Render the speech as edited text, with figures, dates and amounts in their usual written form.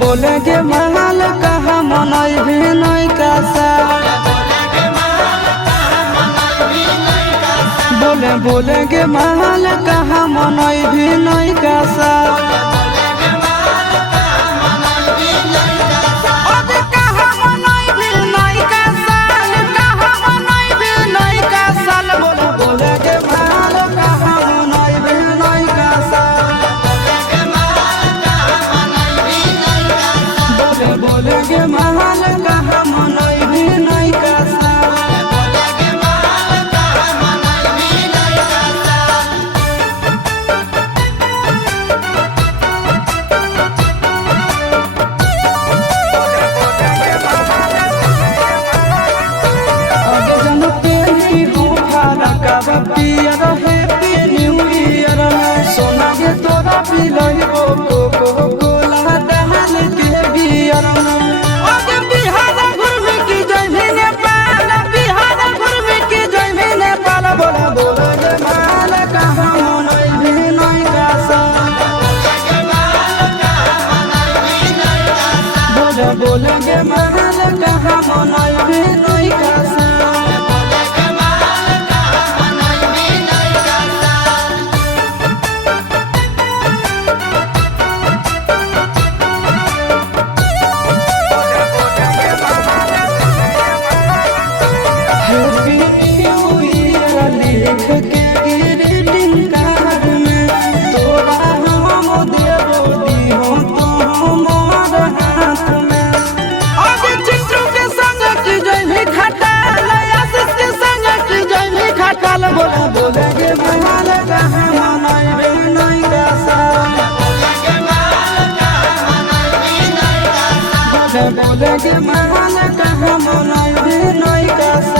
बोले के महल कहा मनई भी नहीं कासा बोले के महल कहा मनई भी नहीं कासा के महल कहा मनई भी नहीं कासा आगे जन पेली बुखारा का पिया रहे पी न्यू ईयर सोना के तोरा पिलई ओ को कोला दहल के बियर बोले के महल कहा मनई भी नहीं कासा हैप्पी न्यू ईयर लिख के ग्रीटिंग कार्ड में तोरा हम देबो दिहो तो मोर हाथ में आगे चिट्टू के संग की जइनी खटाल आशीष के संग की जइनी खटाल बोले के महल कहा मनई भी नहीं कासा बोले के महल कहा मनई भी नहीं कासा।